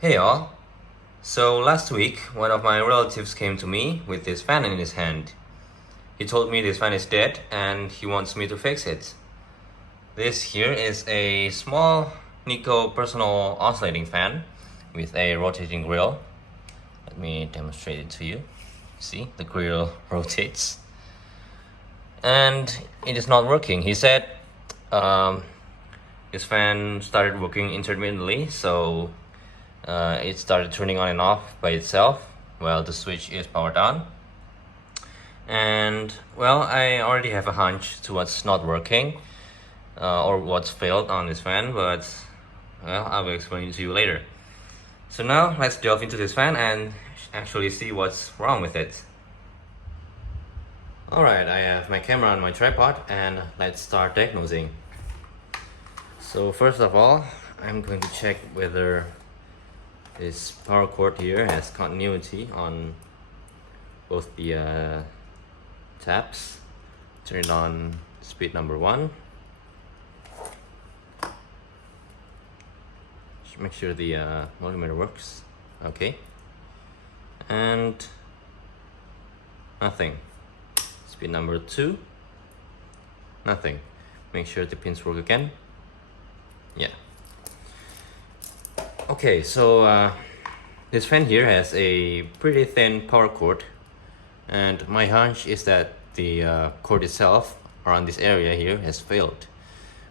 Hey all. So last week, one of my relatives came to me with this fan in his hand. He told me this fan is dead and he wants me to fix it. This here is a small Niko personal oscillating fan with a rotating grill. Let me demonstrate it to you. See, the grill rotates. And it is not working. He said this fan started working intermittently, so it started turning on and off by itself while the switch is powered on. And well, I already have a hunch to what's not working or what's failed on this fan, but well, I will explain it to you later. So now let's delve into this fan and actually see what's wrong with it. Alright, I have my camera on my tripod and let's start diagnosing. So first of all, I'm going to check whether this power cord here has continuity on both the taps. Turn it on speed number 1. Make sure the multimeter works. Okay. And nothing. Speed number 2. Nothing. Make sure the pins work again. Yeah. Okay, so this fan here has a pretty thin power cord, and my hunch is that the cord itself around this area here has failed.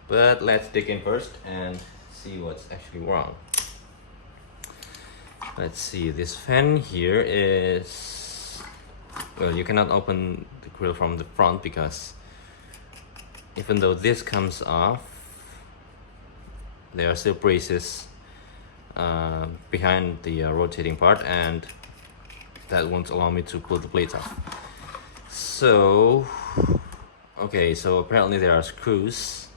But let's dig in first and see what's actually wrong. Let's see, this fan here is, well, you cannot open the grill from the front because even though this comes off, there are still braces behind the rotating part, and that won't allow me to pull the blades off. So okay, so apparently there are screws.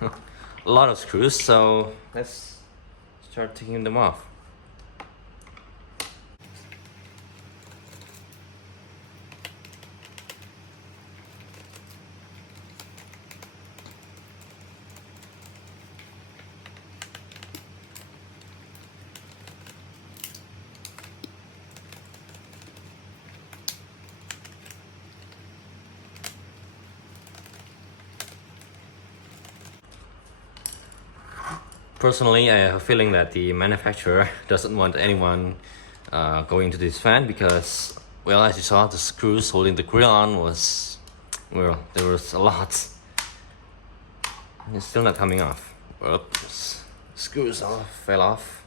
A lot of screws, so let's start taking them off. Personally, I have a feeling that the manufacturer doesn't want anyone going to this fan because, well, as you saw, the screws holding the grill on was, well, there was a lot. It's still not coming off. Oops, screws fell off.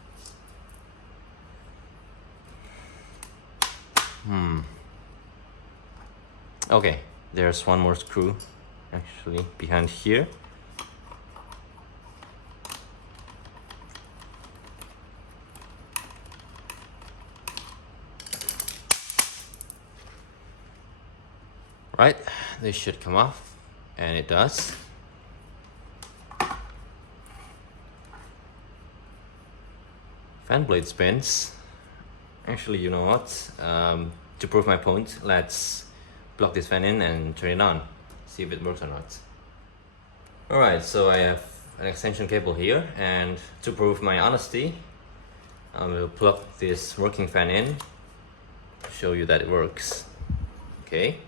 Okay, there's one more screw actually behind here. Right, this should come off, and it does. Fan blade spins. Actually, you know what? To prove my point, let's plug this fan in and turn it on. See if it works or not. Alright, so I have an extension cable here, and to prove my honesty, I will plug this working fan in to show you that it works. Okay.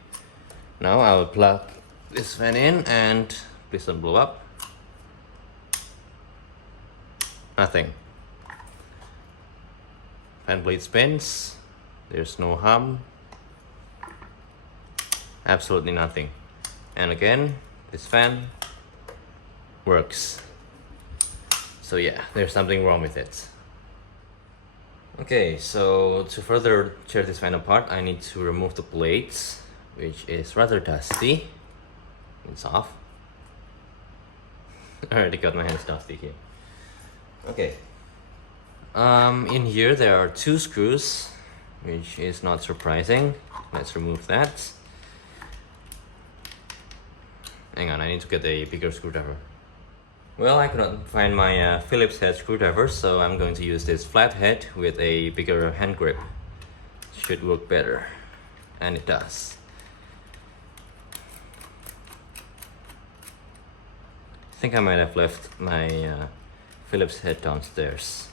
Now I will plug this fan in and please don't blow up. Nothing. Fan blade spins. There's no hum. Absolutely nothing. And again, this fan works. So yeah, there's something wrong with it. Okay, so to further tear this fan apart, I need to remove the blades, which is rather dusty. It's off. I already got my hands dusty here. Okay. In here there are 2 screws, which is not surprising. Let's remove that. Hang on, I need to get a bigger screwdriver. Well, I could not find my Phillips head screwdriver, so I'm going to use this flat head with a bigger hand grip. Should work better, and it does. I think I might have left my Phillips head downstairs.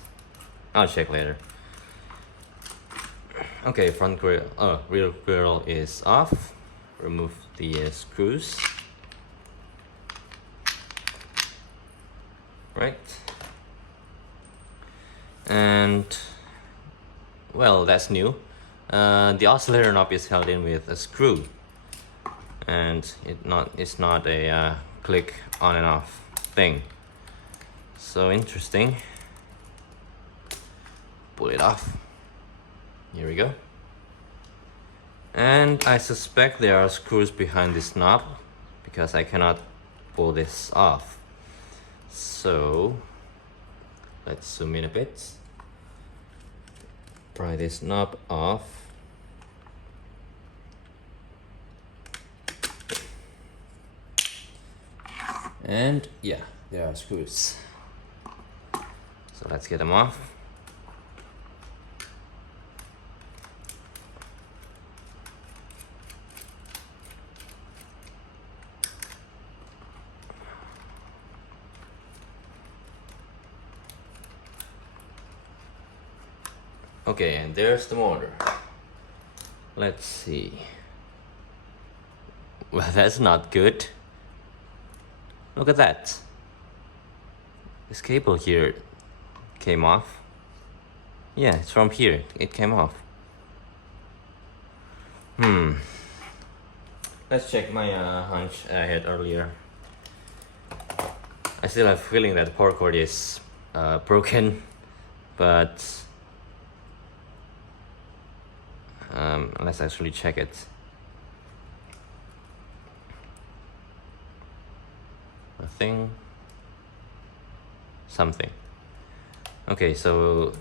I'll check later. Okay, front grill, rear grill is off. Remove the screws. Right. And well, that's new. The oscillator knob is held in with a screw, and it's not a click on and off thing. So interesting. Pull it off. Here we go. And I suspect there are screws behind this knob because I cannot pull this off. So let's zoom in a bit. Pry this knob off. And yeah, there are screws. So let's get them off. Okay, and there's the motor. Let's see. Well, that's not good. Look at that. This cable here came off. Yeah, it's from here. It came off. Let's check my hunch I had earlier. I still have a feeling that the power cord is broken, but let's actually check it. Nothing. Something. Okay, so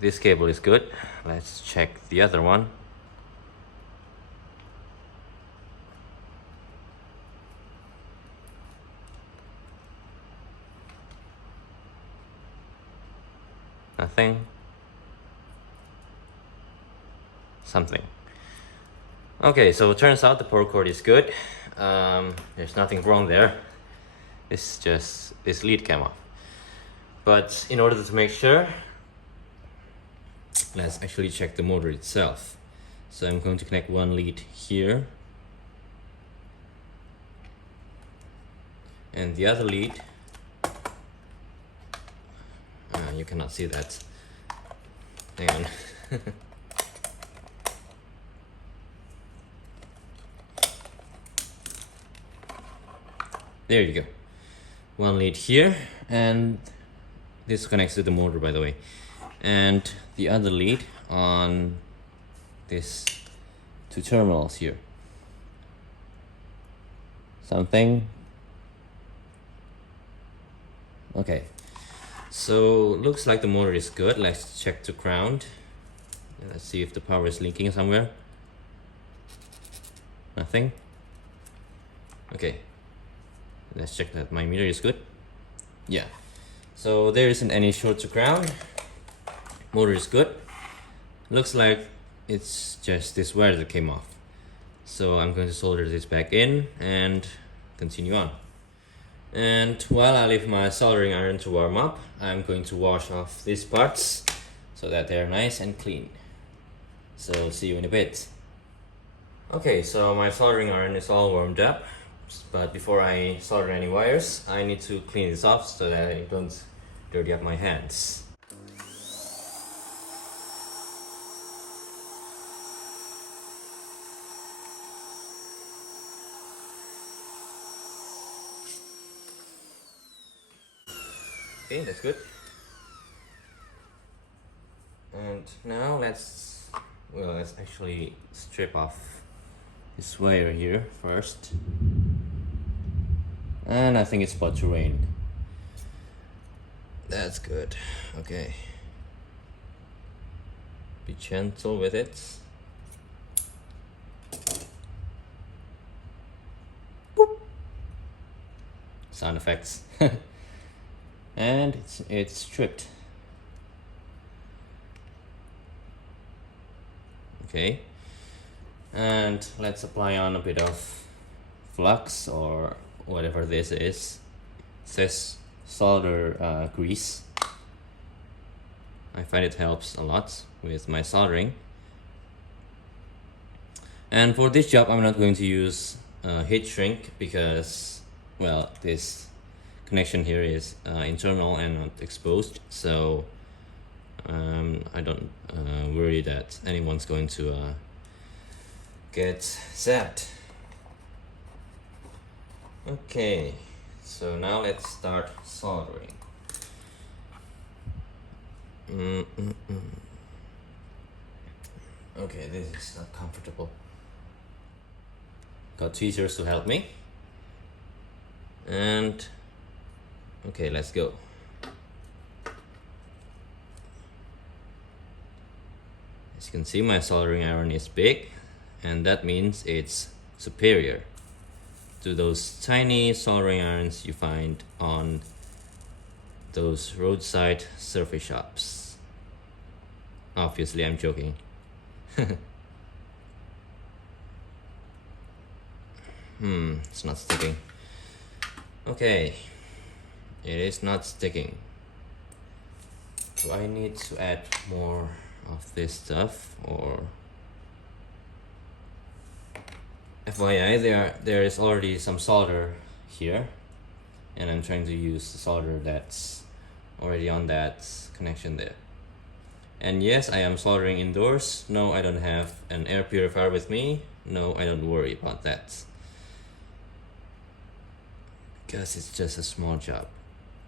this cable is good. Let's check the other one. Nothing. Something. Okay, so it turns out the power cord is good. There's nothing wrong there. It's just this lead came off. But in order to make sure, let's actually check the motor itself. So I'm going to connect one lead here, and the other lead, you cannot see that. Hang on. There you go. One lead here, and this connects to the motor, by the way, and the other lead on these two terminals here. Something. Okay, so looks like the motor is good. Let's check the ground. Let's see if the power is linking somewhere. Nothing. Okay, let's check that my meter is good. Yeah, so there isn't any short to ground. Motor is good. Looks like it's just this wire that came off. So I'm going to solder this back in and continue on. And while I leave my soldering iron to warm up, I'm going to wash off these parts so that they're nice and clean. So see you in a bit. Okay, so my soldering iron is all warmed up, but before I solder any wires, I need to clean this off so that I don't dirty up my hands. Okay, that's good. And now let's actually strip off this wire here first. And I think it's about to rain. That's good. Okay. Be gentle with it. Boop. Sound effects. And it's stripped. Okay, and let's apply on a bit of flux or whatever this is. It says solder grease. I find it helps a lot with my soldering. And for this job, I'm not going to use heat shrink because, well, this connection here is internal and not exposed, so I don't worry that anyone's going to get zapped. Okay, so now let's start soldering. Okay, this is not comfortable. Got tweezers to help me. And okay, let's go. As you can see, my soldering iron is big, and that means it's superior to those tiny soldering irons you find on those roadside surface shops. Obviously, I'm joking. It's not sticking. Okay, it is not sticking. Do I need to add more of this stuff, or FYI, there is already some solder here, and I'm trying to use the solder that's already on that connection there. And yes, I am soldering indoors. No, I don't have an air purifier with me. No, I don't worry about that, because it's just a small job.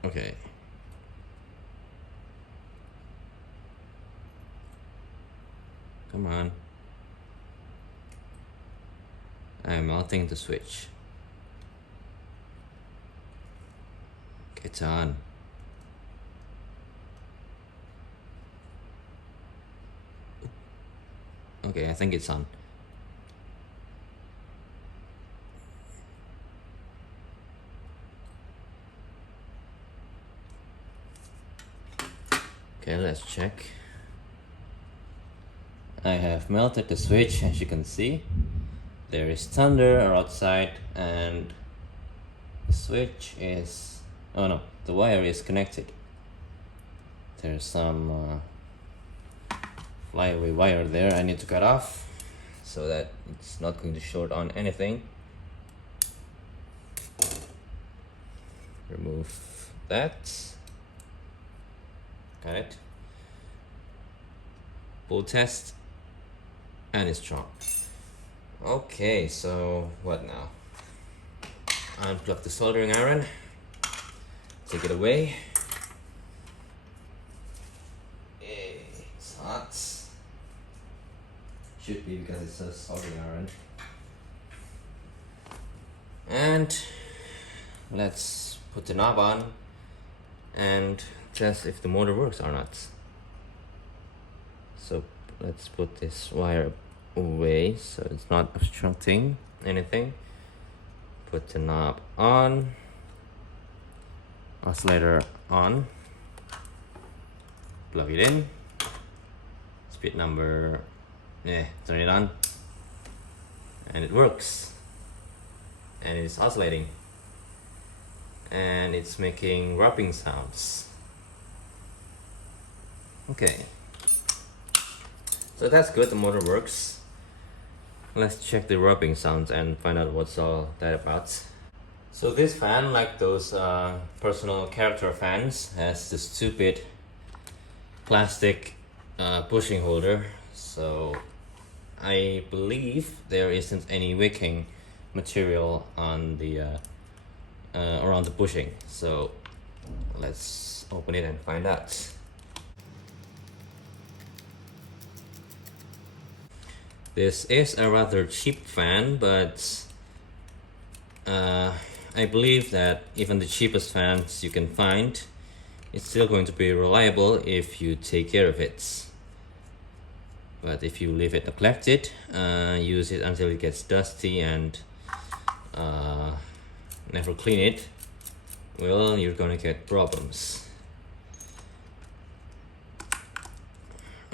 Okay. Come on. I'm melting the switch. It's on. Okay, I think it's on. Okay, let's check. I have melted the switch, as you can see. There is thunder outside, and the switch is... oh no, the wire is connected. There's some flyaway wire there I need to cut off so that it's not going to short on anything. Remove that. Got it. Pull test, and it's strong. Okay, so what now? Unplug the soldering iron. Take it away. It's hot. Should be, because it's a soldering iron. And let's put the knob on and test if the motor works or not. So let's put this wire away so it's not obstructing anything. Put the knob on, oscillator on, plug it in, speed number, turn it on, and it works, and it's oscillating, and it's making rubbing sounds. Okay, so that's good, the motor works. Let's check the rubbing sounds and find out what's all that about. So this fan, like those personal character fans, has this stupid plastic bushing holder. So I believe there isn't any wicking material on the around the bushing. So let's open it and find out. This is a rather cheap fan, but I believe that even the cheapest fans you can find, it's still going to be reliable if you take care of it. But if you leave it neglected, use it until it gets dusty and never clean it, well, you're gonna get problems.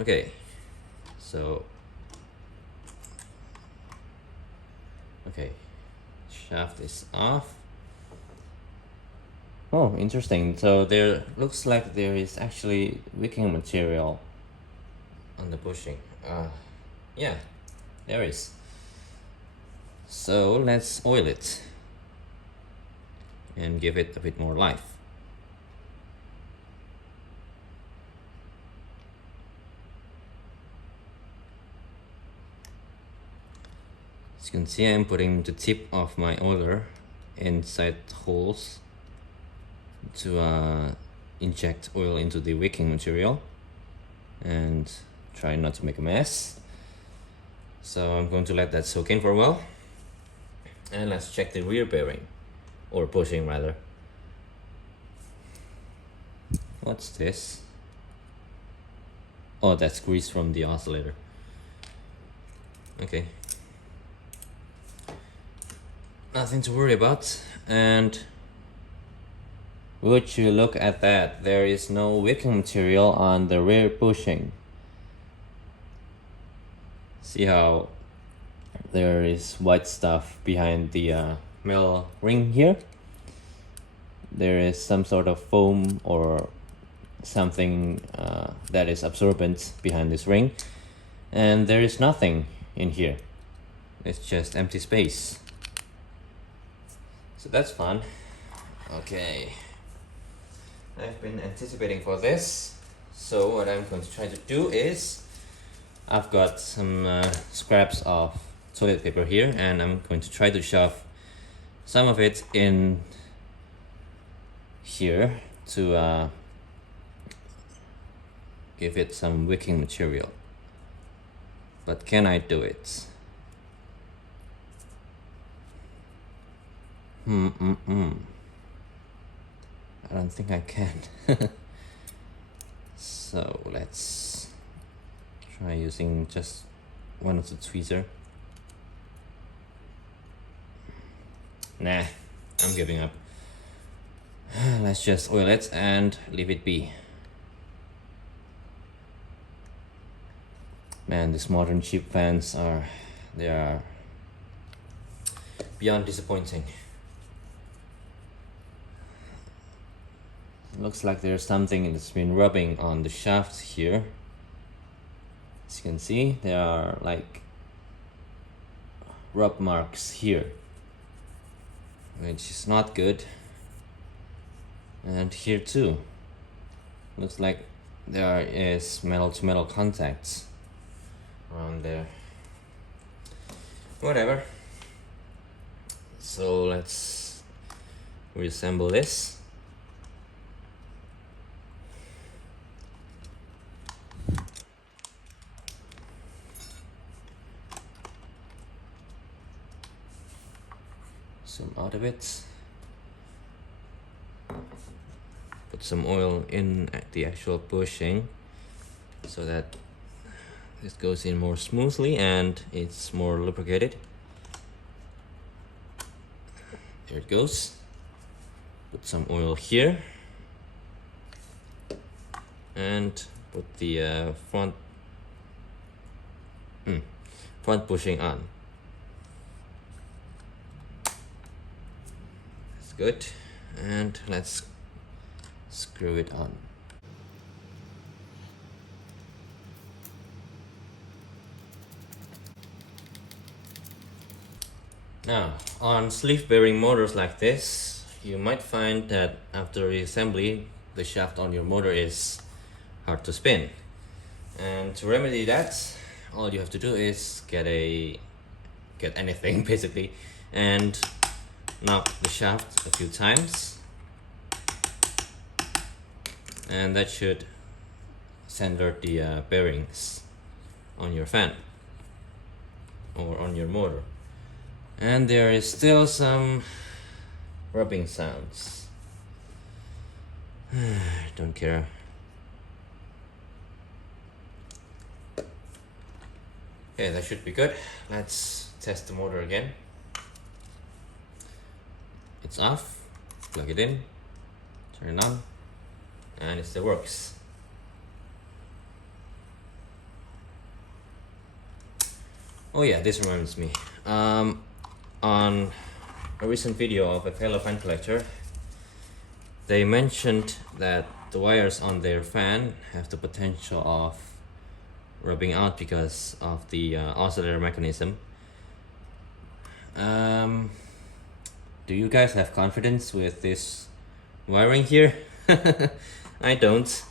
Okay, so okay, shaft is off. Oh, interesting. So there looks like there is actually wicking material on the bushing. Yeah, there is. So let's oil it and give it a bit more life. As you can see, I'm putting the tip of my oiler inside holes to inject oil into the wicking material and try not to make a mess. So I'm going to let that soak in for a while, and let's check the rear bearing, or bushing rather. What's this? Oh, that's grease from the oscillator. Okay, nothing to worry about. And would you look at that, there is no wicking material on the rear bushing. See how there is white stuff behind the metal ring here? There is some sort of foam or something that is absorbent behind this ring, and there is nothing in here. It's just empty space. So that's fun. Okay, I've been anticipating for this. So what I'm going to try to do is, I've got some scraps of toilet paper here, and I'm going to try to shove some of it in here to give it some wicking material. But can I do it? I don't think I can. So let's try using just one of the tweezer. Nah, I'm giving up. Let's just oil it and leave it be. Man, these modern cheap fans are beyond disappointing. Looks like there's something that's been rubbing on the shaft here. As you can see, there are like rub marks here, which is not good. And here too, looks like there is metal to metal contacts around there. Whatever. So let's reassemble this. Some out of it. Put some oil in the actual bushing so that this goes in more smoothly and it's more lubricated. There it goes. Put some oil here and put the front bushing on. That's good. And let's screw it on. Now, on sleeve bearing motors like this, you might find that after reassembly, the shaft on your motor is hard to spin. And to remedy that, all you have to do is get anything basically, and knock the shaft a few times, and that should center the bearings on your fan or on your motor. And there is still some rubbing sounds. Don't care. Okay, that should be good. Let's test the motor again. It's off. Plug it in, turn it on, and it still works. Oh yeah, this reminds me. On a recent video of a fellow fan collector, They mentioned that the wires on their fan have the potential of rubbing out because of the oscillator mechanism. Do you guys have confidence with this wiring here? I don't.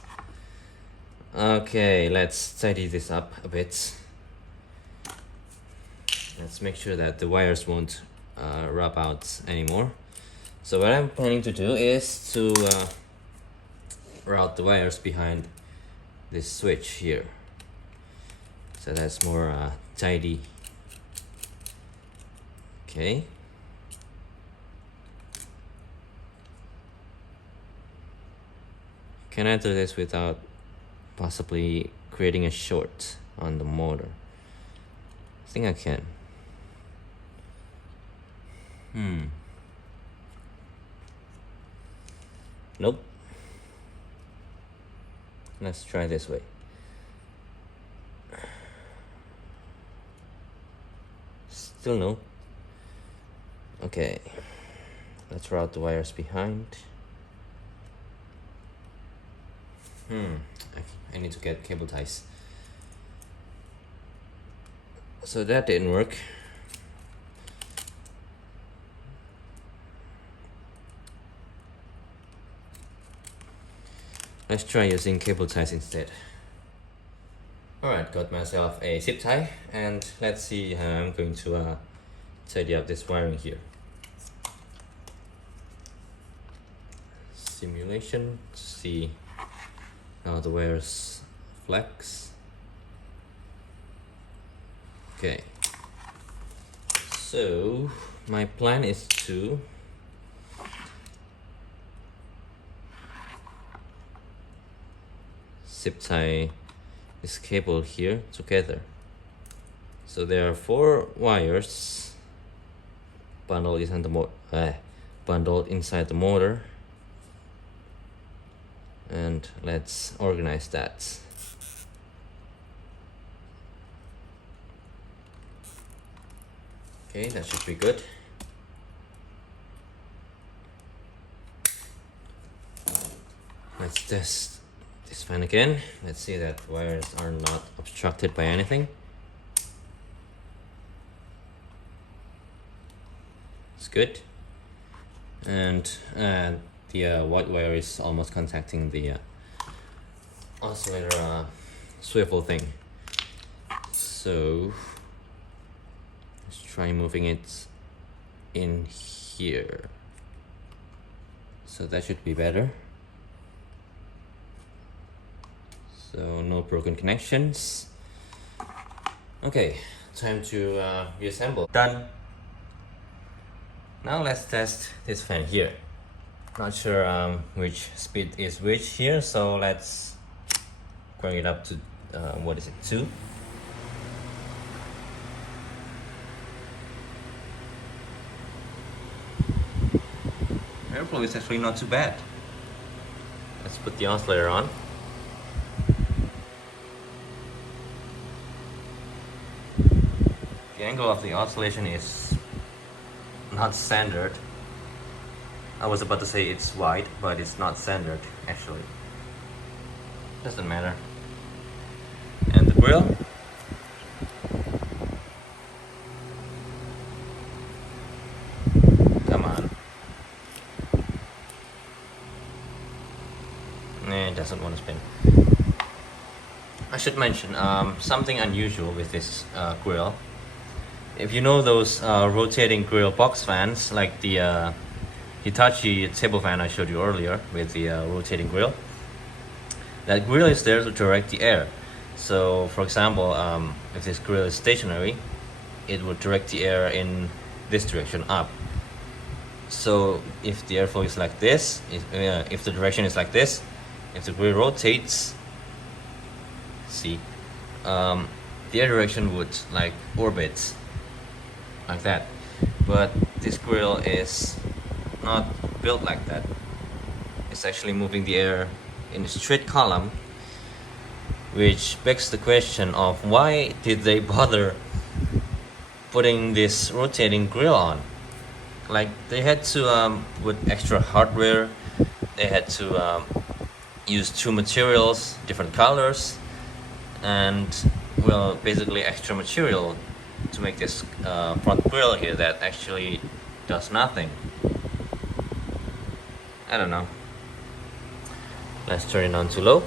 Okay, let's tidy this up a bit. Let's make sure that the wires won't rub out anymore. So what I'm planning to do is to route the wires behind this switch here, so that's more tidy. Okay. Can I do this without possibly creating a short on the motor? I think I can. Nope. Let's try this way. Still no. Okay. Let's route the wires behind. I need to get cable ties. So that didn't work. Let's try using cable ties instead. Alright, got myself a zip tie, and let's see how I'm going to tidy up this wiring here. Simulation, see how the wires flex. Okay, so my plan is to zip tie this cable here together. So there are 4 wires bundled inside the motor, and let's organize that. Okay, that should be good. Let's test this fan again. Let's see that wires are not obstructed by anything. It's good. And the white wire is almost contacting the oscillator swivel thing. So let's try moving it in here. So that should be better. So no broken connections. Okay, time to reassemble. Done. Now let's test this fan here. Not sure which speed is which here, so let's crank it up to what is it, 2? Airflow is actually not too bad. Let's put the oscillator on. The angle of the oscillation is not standard. I was about to say it's wide, but it's not standard actually. Doesn't matter. And the grill. Come on. It doesn't want to spin. I should mention something unusual with this grill. If you know those rotating grill box fans, like the Hitachi table fan I showed you earlier with the rotating grill, that grill is there to direct the air. So for example, if this grill is stationary, it would direct the air in this direction, up. So if the airflow is like this, if the direction is like this, if the grill rotates, see, the air direction would like orbit like that. But this grill is not built like that. It's actually moving the air in a straight column, which begs the question of why did they bother putting this rotating grill on? Like, they had to put extra hardware, they had to use two materials, different colors, and well, basically extra material to make this front grill here that actually does nothing. I don't know. Let's turn it on to low.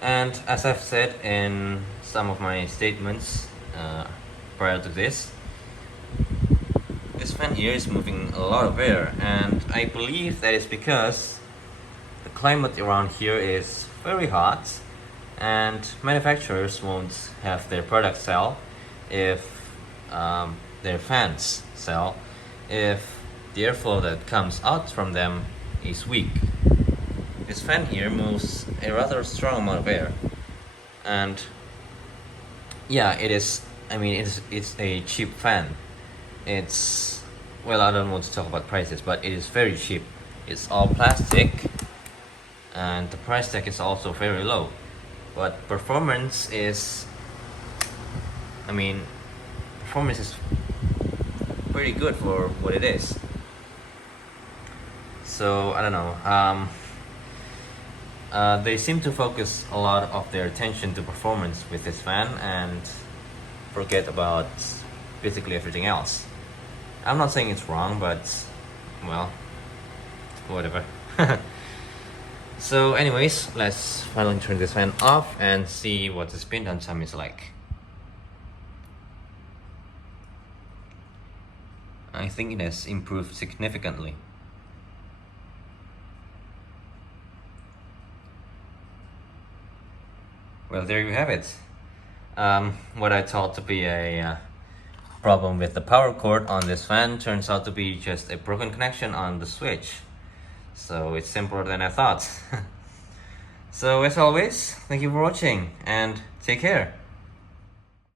And as I've said in some of my statements prior to this fan here is moving a lot of air, and I believe that is because the climate around here is very hot and manufacturers won't have their products sell if their fans sell if the airflow that comes out from them is weak. This fan here moves a rather strong amount of air, and yeah, it is, I mean, it's a cheap fan. It's, well, I don't want to talk about prices, but it is very cheap. It's all plastic and the price tag is also very low, but performance is, I mean, performance is pretty good for what it is. So I don't know, they seem to focus a lot of their attention to performance with this fan and forget about basically everything else. I'm not saying it's wrong, but well, whatever. So anyways, let's finally turn this fan off and see what the spin down time is like. I think it has improved significantly. Well, there you have it. What I thought to be a problem with the power cord on this fan turns out to be just a broken connection on the switch. So it's simpler than I thought. So as always, thank you for watching and take care.